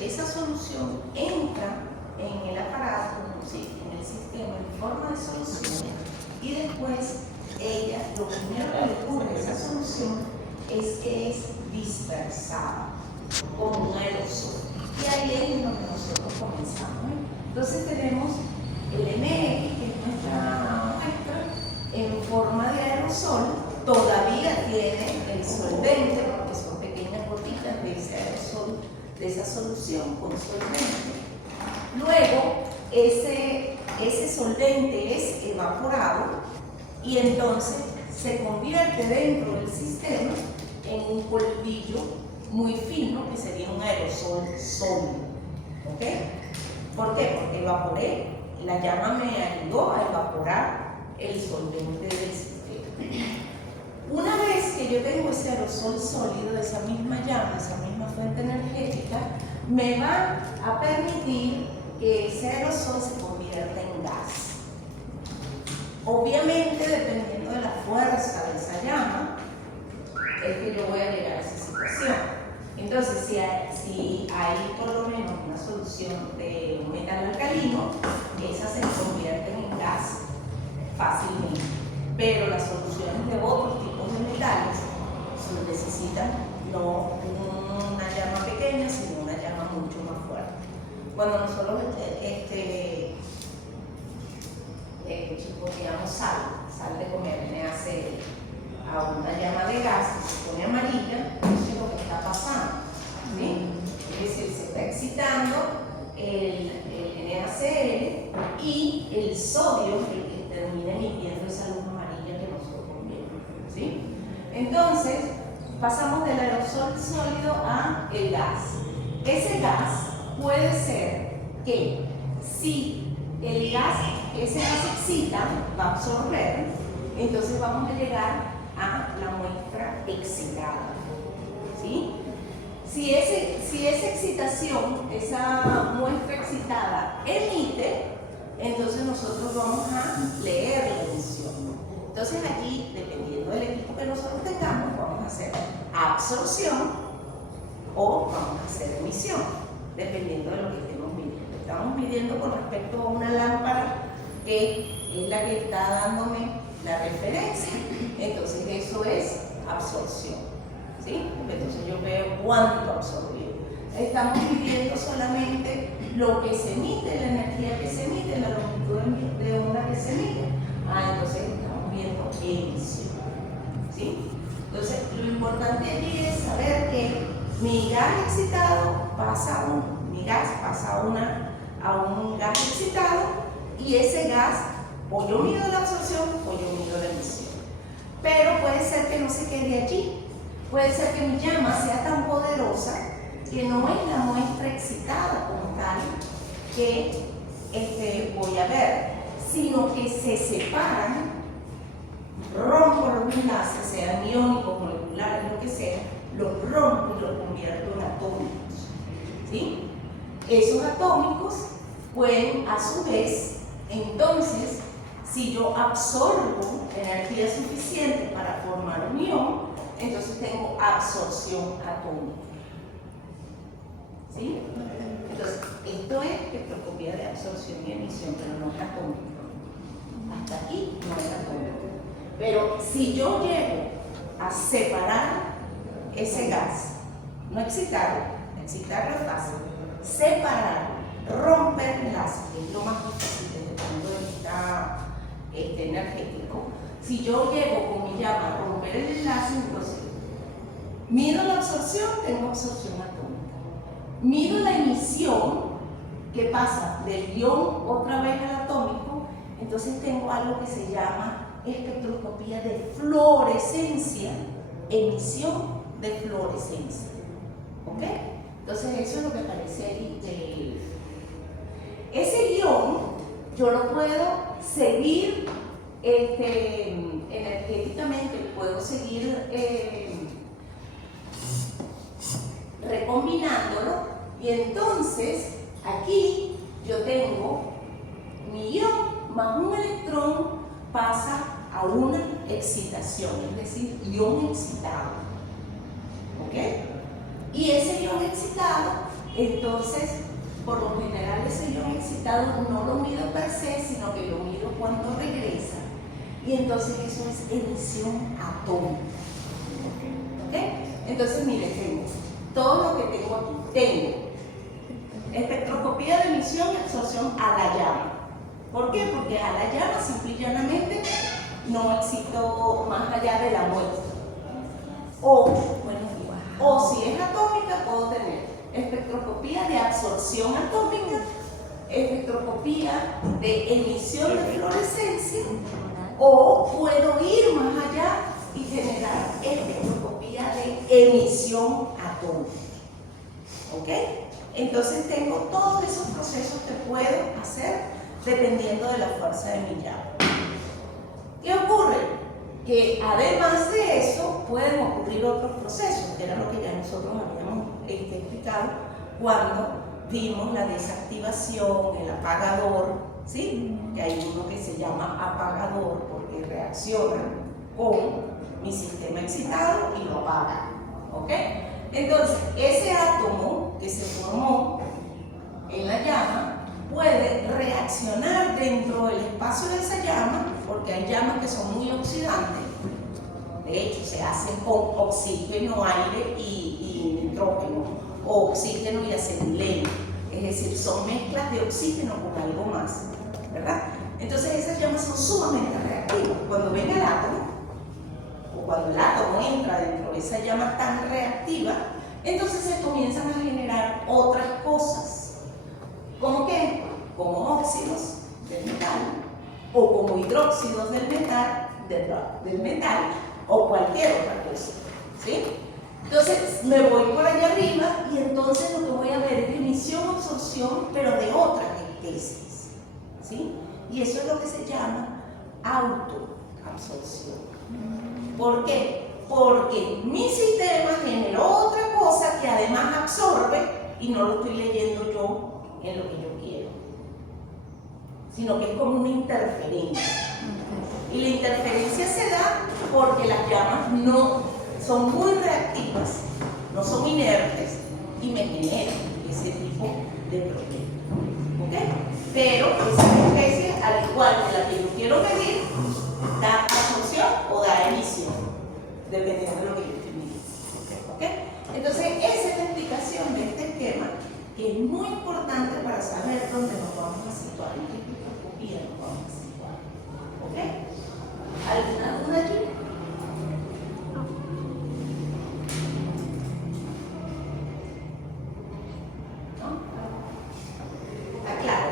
esa solución entra en el aparato, ¿sí?, en el sistema en forma de solución, y después ella, lo primero que le ocurre a esa solución es que es dispersada como un aerosol. Y ahí es donde nosotros comenzamos, ¿eh? Entonces tenemos el MX, que es nuestra muestra, en forma de aerosol. Todavía tiene el solvente, porque son pequeñas gotitas de ese aerosol, de esa solución con solvente. Luego, ese solvente es evaporado y entonces se convierte dentro del sistema en un polvillo muy fino, que sería un aerosol sólido. ¿Ok? ¿Por qué? Porque evaporé, la llama me ayudó a evaporar el solvente del sistema. Una vez que yo tengo ese aerosol sólido, esa misma llama, esa misma fuente energética, me va a permitir que ese aerosol se convierta en gas. Obviamente, dependiendo de la fuerza de esa llama, es que yo voy a llegar a esa situación. Entonces, si hay por lo menos una solución de un metal alcalino, esas se convierten en gas fácilmente. Pero las soluciones de otros tipos de metales necesitan no una llama pequeña, sino una llama mucho más fuerte. Cuando nosotros chipoteamos sal de comer, NaCl, a una llama de gas que se pone amarilla, eso es lo que está pasando, ¿sí? Es decir, se está excitando el NaCl y el sodio, el que termina emitiendo esa luz amarilla que nosotros vemos, ¿sí? Entonces, pasamos del aerosol sólido a el gas. Ese gas puede ser que si ese gas excita, va a absorber, entonces vamos a llegar a la muestra excitada, ¿sí? Si esa excitación, esa muestra excitada emite, entonces nosotros vamos a leer la emisión. Entonces allí, dependiendo del equipo que nosotros tengamos, vamos a hacer absorción o vamos a hacer emisión, dependiendo de lo que estemos midiendo. Estamos midiendo con respecto a una lámpara que es la que está dándome la referencia, entonces eso es absorción, ¿sí? Entonces yo veo cuánto absorbió. Estamos midiendo solamente lo que se emite, la energía que se emite, la longitud de onda que se emite. Entonces estamos viendo emisión, ¿sí? Entonces lo importante allí es saber que mi gas excitado pasa a un gas excitado, y ese gas, o yo mido la absorción o yo mido la emisión. Pero puede ser que no se quede allí. Puede ser que mi llama sea tan poderosa que no es la muestra excitada como tal que voy a ver, sino que se separan, rompo los enlaces, sean iónicos, moleculares, lo que sea, los rompo y los convierto en atómicos, ¿sí? Esos atómicos pueden, a su vez, entonces, si yo absorbo energía suficiente para formar un ion, entonces tengo absorción atómica, ¿sí? Entonces, esto es espectroscopía de absorción y emisión, pero no es atómico. Hasta aquí no es atómico. Pero si yo llego a separar ese gas, no excitarlo es fácil, separar, romper enlaces, que es lo más difícil desde el punto de vista energético. Si yo llego con mi llama a romper el enlace, entonces mido la absorción, tengo absorción atómica. Mido la emisión, que pasa del ion otra vez al atómico, entonces tengo algo que se llama espectroscopía de fluorescencia, emisión de fluorescencia. ¿Ok? Entonces eso es lo que aparece ahí. Ese ion yo lo puedo seguir energéticamente, puedo seguir recombinándolo, y entonces aquí yo tengo mi ion más un electrón pasa a una excitación, es decir, ion excitado, ¿ok? Y ese ion excitado Entonces, por lo general ese ion excitado no lo mido per se, sino que lo mido cuando regresa. Y entonces eso es emisión atómica. ¿Ok? Entonces, miren, tengo todo lo que tengo aquí. Tengo espectroscopía de emisión y absorción a la llama. ¿Por qué? Porque a la llama simple y llanamente no excito más allá de la muestra. O si es atómica, puedo tener espectroscopía de absorción atómica, espectroscopía de emisión de fluorescencia, o puedo ir más allá y generar espectroscopía de emisión atómica. ¿Ok? Entonces tengo todos esos procesos que puedo hacer dependiendo de la fuerza de mi llama. ¿Qué ocurre? Que además de eso pueden ocurrir otros procesos, que era lo que ya nosotros habíamos explicado cuando vimos la desactivación, el apagador, ¿sí? Que hay uno que se llama apagador porque reacciona con mi sistema excitado y lo apaga. ¿Ok? Entonces, ese átomo que se formó en la llama puede reaccionar dentro del espacio de esa llama, porque hay llamas que son muy oxidantes. De hecho, se hacen con oxígeno, aire y nitrógeno, o oxígeno y acetileno. Es decir, son mezclas de oxígeno con algo más, ¿verdad? Entonces esas llamas son sumamente reactivas. Cuando ven el átomo, o cuando el átomo entra dentro de esa llama tan reactiva, entonces se comienzan a generar otras cosas. ¿Cómo qué? Como óxidos del metal, o como hidróxidos del metal, o cualquier otra cosa, ¿sí? Entonces me voy por allá arriba y entonces lo que voy a ver es emisión, absorción, pero de otras especies, ¿sí? Y eso es lo que se llama autoabsorción. ¿Por qué? Porque mi sistema generó otra cosa que además absorbe y no lo estoy leyendo yo en lo que yo quiero, sino que es como una interferencia. Y la interferencia se da porque las llamas no son muy reactivas, no son inertes y me generan ese tipo de problema. ¿Ok? Pero esa especie, al igual que la que yo quiero medir, da absorción o da emisión, dependiendo de lo que yo estoy midiendo. ¿Ok? Entonces, esa es la explicación de este esquema, que es muy importante para saber dónde nos vamos a situar, en qué espectroscopía nos vamos a situar. ¿Ok? ¿Alguna duda aquí? ¿No? ¿Está claro?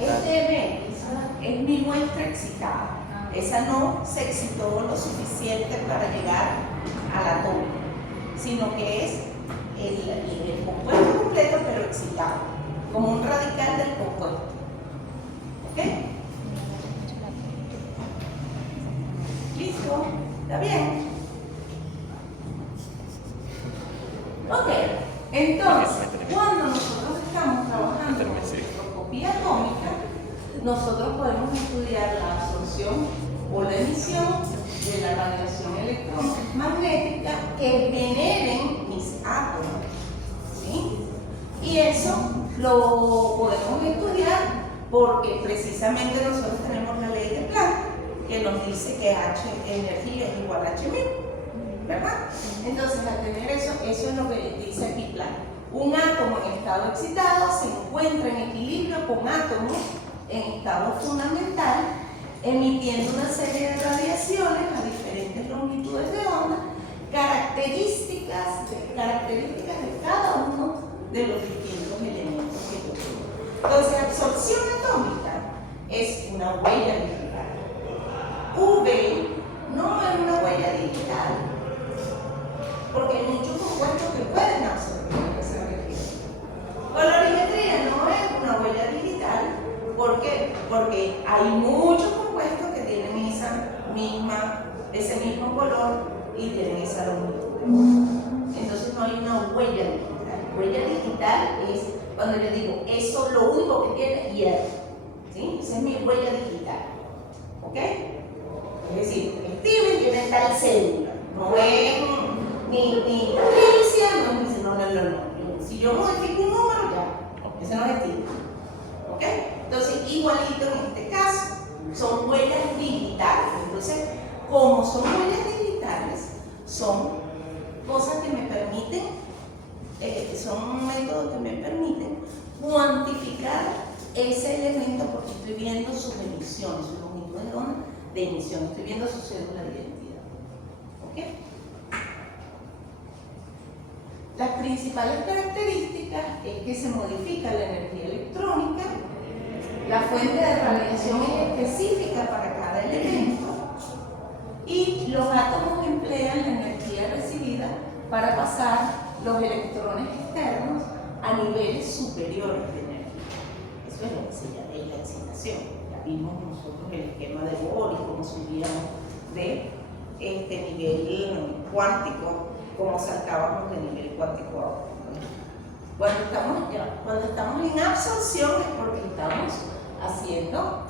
Este MX es mi muestra excitada. Esa no se excitó lo suficiente para llegar al atómico, sino que es el compuesto completo, pero excitado, como un radical del compuesto. ¿Ok? ¿Listo? ¿Está bien? Ok. Entonces, cuando nosotros estamos trabajando con espectroscopía atómica, nosotros podemos estudiar la absorción o la emisión de la radiación electromagnética que generen mis átomos, ¿sí? Y eso lo podemos estudiar porque precisamente nosotros tenemos la ley de Planck que nos dice que H energía es igual a H mil, ¿verdad? Entonces, al tener eso, eso es lo que dice aquí Planck. Un átomo en estado excitado se encuentra en equilibrio con átomos en estado fundamental, emitiendo una serie de radiaciones a diferentes longitudes de onda, características de cada uno de los distintos elementos que yo tengo. Entonces, absorción atómica es una huella digital. V no es una huella digital, porque hay muchos compuestos que pueden absorber esa energía. Colorimetría no es una huella digital. ¿Por qué? Porque hay muchos compuestos que tienen ese mismo color y tienen esa longitud. Entonces no hay una huella digital. Huella digital es cuando yo digo, eso lo único que tiene hierro. ¿Sí? Esa es mi huella digital. ¿Ok? Es decir, Steven tiene tal célula. No es ni Patricia, no. Si yo modifico un número, ya, ese no es estilo. ¿Ok? Entonces, igualito en este caso, son huellas digitales. Entonces, como son huellas digitales, son cosas que me permiten, son métodos que me permiten cuantificar ese elemento porque estoy viendo sus emisiones, su longitud de onda de emisión, estoy viendo su cédula de identidad. ¿Ok? Las principales características es que se modifica la energía electrónica, la fuente de radiación es específica para cada elemento y los átomos emplean la energía recibida para pasar los electrones externos a niveles superiores de energía. Eso es lo que se llama la excitación. Ya vimos nosotros el esquema de Bohr y cómo subíamos de este nivel cuántico, cómo saltábamos de nivel cuántico a otro. Cuando estamos en absorción es porque estamos haciendo,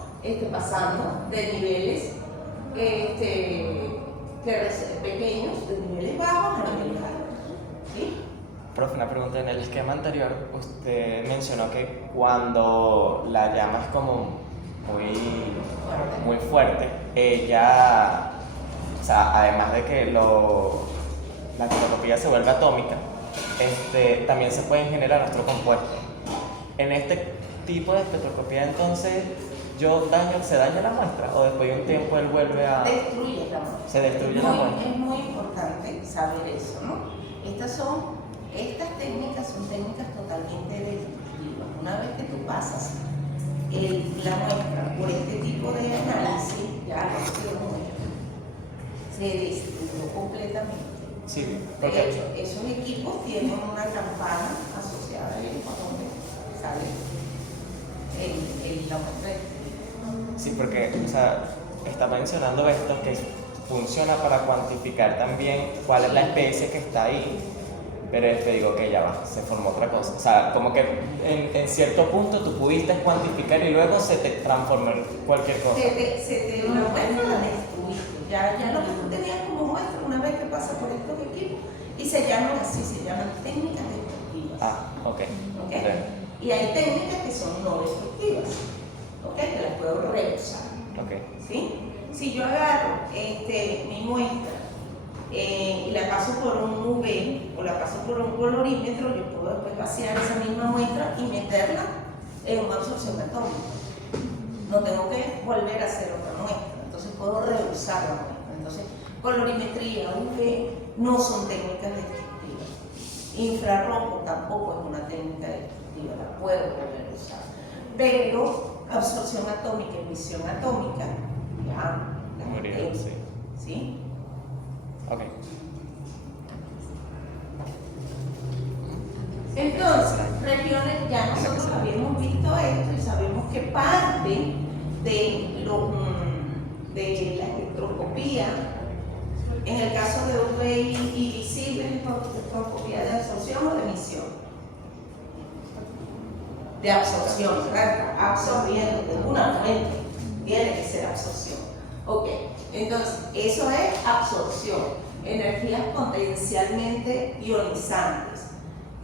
pasando de niveles pequeños, de niveles bajos a niveles altos. ¿Sí? Profe, una pregunta. En el esquema anterior usted mencionó que cuando la llama es como muy fuerte, ella, o sea, además de que la espectroscopía se vuelve atómica, también se pueden generar otros compuestos. En este tipo de espectroscopía, entonces, ¿se daña la muestra o después de un tiempo él vuelve a...? Destruye la muestra. Se destruye la muestra. Es muy importante saber eso, ¿no? Estas técnicas son técnicas totalmente destructivas. Una vez que tú pasas la muestra por este tipo de análisis, ya no se destruyó completamente. Sí, de hecho, esos equipos tienen una campana asociada a ellos donde sale la muestra. Sí, porque, o sea, está mencionando esto que funciona para cuantificar también cuál es la especie que está ahí, pero digo que ya va, se formó otra cosa. O sea, como que en cierto punto tú pudiste cuantificar y luego se te transformó en cualquier cosa. La muestra la destruiste. Ya lo que tú tenías como muestra una vez que pasa por estos equipos y se llaman técnicas destructivas. Ok. Y hay técnicas que son no destructivas, que las puedo reusar. ¿Sí? Si yo agarro mi muestra y la paso por un UV o la paso por un colorímetro, yo puedo después vaciar esa misma muestra y meterla en una absorción atómica. No tengo que volver a hacer otra muestra, entonces puedo reusar la muestra. Entonces, colorimetría, UV no son técnicas destructivas. Infrarrojo tampoco es una técnica destructiva, la puedo volver a usar. Pero absorción atómica, emisión atómica, ya la murieron, sí. ¿Sí? Ok. Entonces, regiones, ya nosotros habíamos visto esto y sabemos que parte de la espectroscopía, en el caso de UV y visible, es espectroscopía de absorción o de emisión. De absorción, ¿verdad? Absorbiendo de una fuente, tiene que ser absorción. Ok, entonces, eso es absorción, energías potencialmente ionizantes.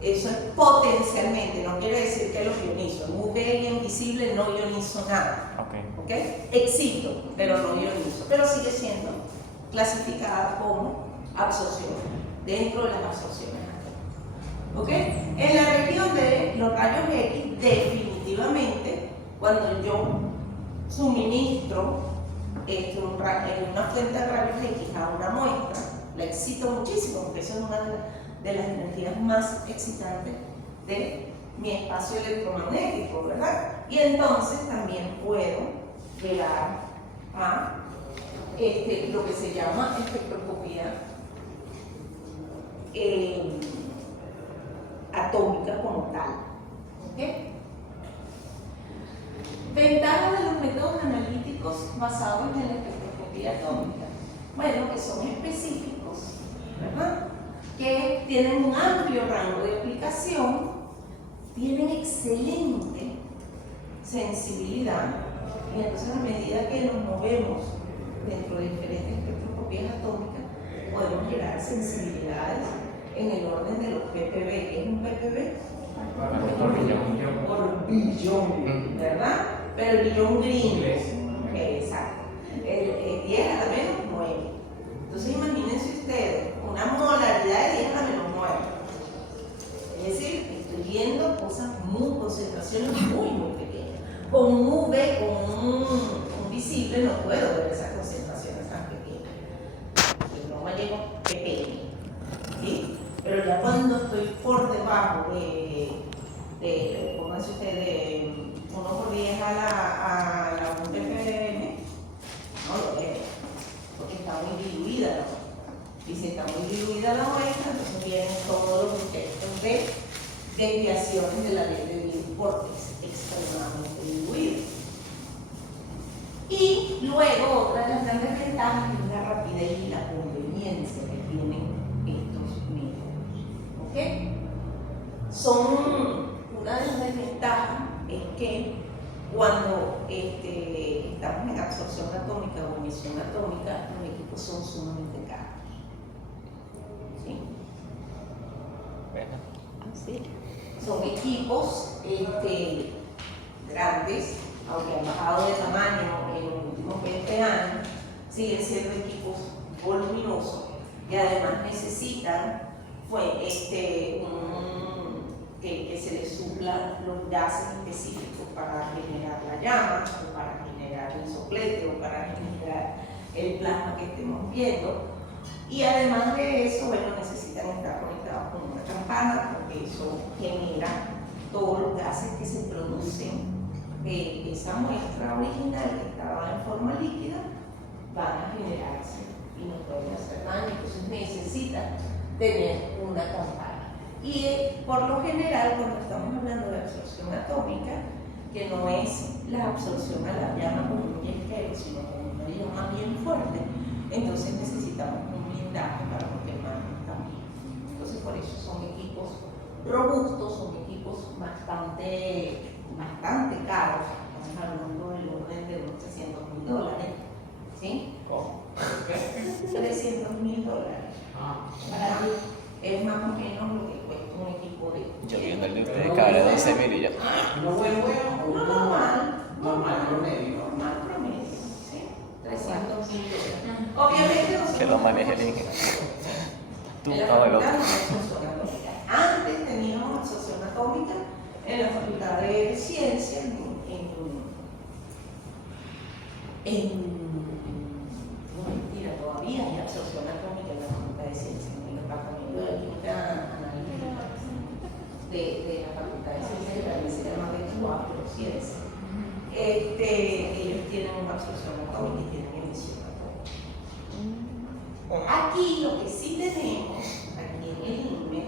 Eso es potencialmente, no quiere decir que los ionizo. En UV y en visible no ionizo nada. ¿Okay? Excito, pero no ionizo. Pero sigue siendo clasificada como absorción, dentro de las absorciones. ¿Okay? En la región de los rayos X, definitivamente, cuando yo suministro una fuente de rayos X a una muestra, la excito muchísimo, porque esa es una de las energías más excitantes de mi espacio electromagnético, ¿verdad? Y entonces también puedo llegar a lo que se llama espectroscopía atómica como tal. ¿Okay? Ventajas de los métodos analíticos basados en la espectroscopía atómica. Bueno, que son específicos, ¿verdad? Que tienen un amplio rango de aplicación, tienen excelente sensibilidad, y entonces a medida que nos movemos dentro de diferentes espectroscopías atómicas, podemos llegar a sensibilidades en el orden de los ppb. ¿Qué es un ppb? Por billón, ¿verdad? Pero el billón gringo. Exacto. El 10 a la menos 9. Entonces imagínense ustedes, una molaridad de 10 a la menos 9. Es decir, estoy viendo cosas concentraciones muy pequeñas. Con un V, con un visible, no puedo ver esas concentraciones tan pequeñas. El broma llega pequeño, ¿sí? Pero ya cuando estoy por debajo pónganse ustedes, 1 por 10 a la 1 ppm, no lo veo, porque está muy diluida la muestra. Y si está muy diluida la muestra, entonces vienen todos los efectos de desviaciones de la ley de Binet porque es extremadamente diluida. Y luego, otra de las grandes ventajas es la rapidez y la conveniencia que tienen estos métodos. ¿Ok? Una de las desventajas es que cuando estamos en absorción atómica o emisión atómica, los equipos son sumamente caros. ¿Sí? Bueno. Son equipos grandes, aunque han bajado de tamaño en los últimos 20 años, siguen siendo equipos voluminosos y además necesitan que se les suplan los gases específicos para generar la llama, o para generar el soplete, o para generar el plasma que estemos viendo. Y además de eso, bueno, necesitan estar conectados con una campana, porque eso genera todos los gases que se producen de esa muestra original que estaba en forma líquida, van a generarse y nos pueden hacer daño. Entonces necesitan tener una campana. Y por lo general, cuando estamos hablando de absorción atómica, que no es la absorción a la llama con un yesquero, sino con una llama bien fuerte, entonces necesitamos un blindaje para no quemarnos también. Entonces, por eso son equipos robustos, son equipos bastante caros. Estamos hablando del orden de unos $300,000. ¿Sí? ¿Cómo? $300,000. Para mí es más o menos lo que cuesta un equipo de. Yo viendo el de ustedes que vale 12,000 y ya. No bueno, normal promedio, ¿sí? $300,000. Obviamente nosotros. Que lo maneje el ingeniero. Tú, en la no, el facultad otro. no hay absorción atómica. Antes teníamos absorción atómica en la facultad de ciencias, no mentira, todavía hay absorción atómica en la facultad de ciencias, en el departamento de química analítica de la facultad de ciencias de la Universidad de Ciencias. Ellos tienen una absorción atómica y tienen emisión atómica. Aquí lo que sí tenemos, aquí en el INME,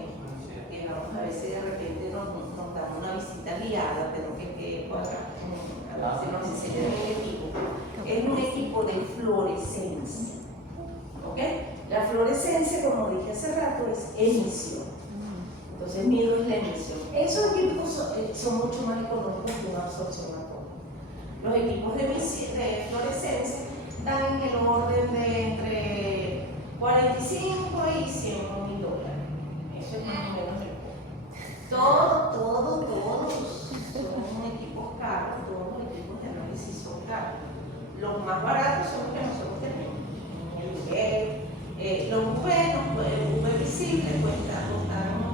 que vamos a ver si de repente nos dan una visita guiada, pero que cuadrar, a ver si nos enseñan el equipo, es un equipo de fluorescencia. ¿Ok? La fluorescencia, como dije hace rato, es emisión. Entonces mido es la emisión. Esos equipos son mucho más económicos que una absorción atómica. Los equipos de fluorescencia están en el orden de entre 45 y $100,000. Eso es más o menos el costo. Todos son equipos caros, todos los equipos de análisis son caros. Los más baratos son los que nosotros tenemos. Los UV visibles costaron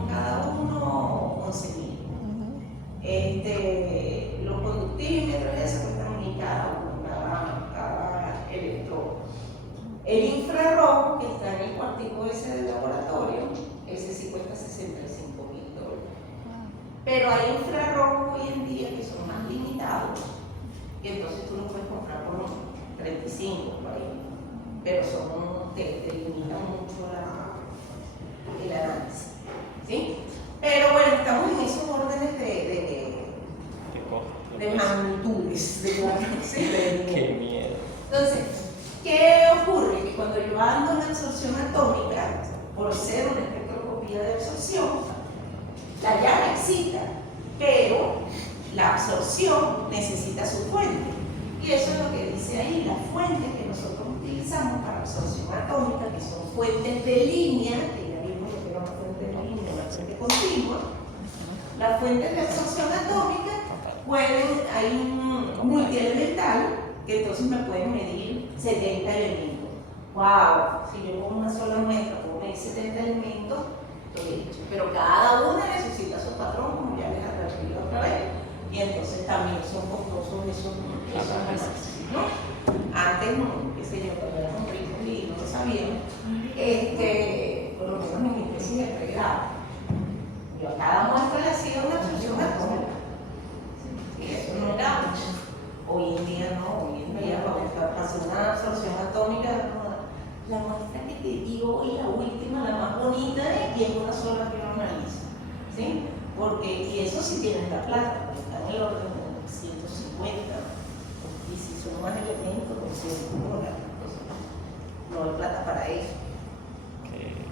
cada uno 11,000. Los conductímetros eso cuestan $1,000 cada electrodo. El infrarrojo, que está en el cuartico ese del laboratorio, ese sí cuesta $65,000. Pero hay infrarrojos hoy en día que son más limitados, y entonces tú los puedes comprar por 35 por ahí, pero te limitan mucho el análisis. ¿Sí? Pero bueno, estamos en esos órdenes de magnitudes, Qué miedo. Entonces, ¿qué ocurre? Que cuando yo ando la absorción atómica, por ser una espectroscopía de absorción, la llama excita, pero la absorción necesita su fuente. Y eso es lo que dice ahí, las fuentes que nosotros utilizamos para absorción atómica, que son fuentes de línea, que ya vimos que era una fuente de Las fuentes de absorción atómica hay un multielemental que entonces me pueden medir 70 elementos. ¡Wow! Si yo con una sola muestra puedo medir 70 elementos, estoy hecho. Pero cada una necesita su patrón, como ya les advertí otra vez, y entonces también son costosos esos análisis, ¿no? Antes, qué sé yo, cuando éramos ricos y no lo sabíamos, por lo menos en mi tesis de pregrado, yo a cada muestra le hacía una absorción atómica. Y eso no era mucho. Hoy en día no, hoy en día para hacer una absorción atómica, la muestra que te digo hoy, la última, la más bonita, y es una sola que lo analiza. ¿Sí? Porque, y eso sí tienes la plata, porque está en el orden de 150, y si son más elementos, pues $100. No hay plata para eso. Okay.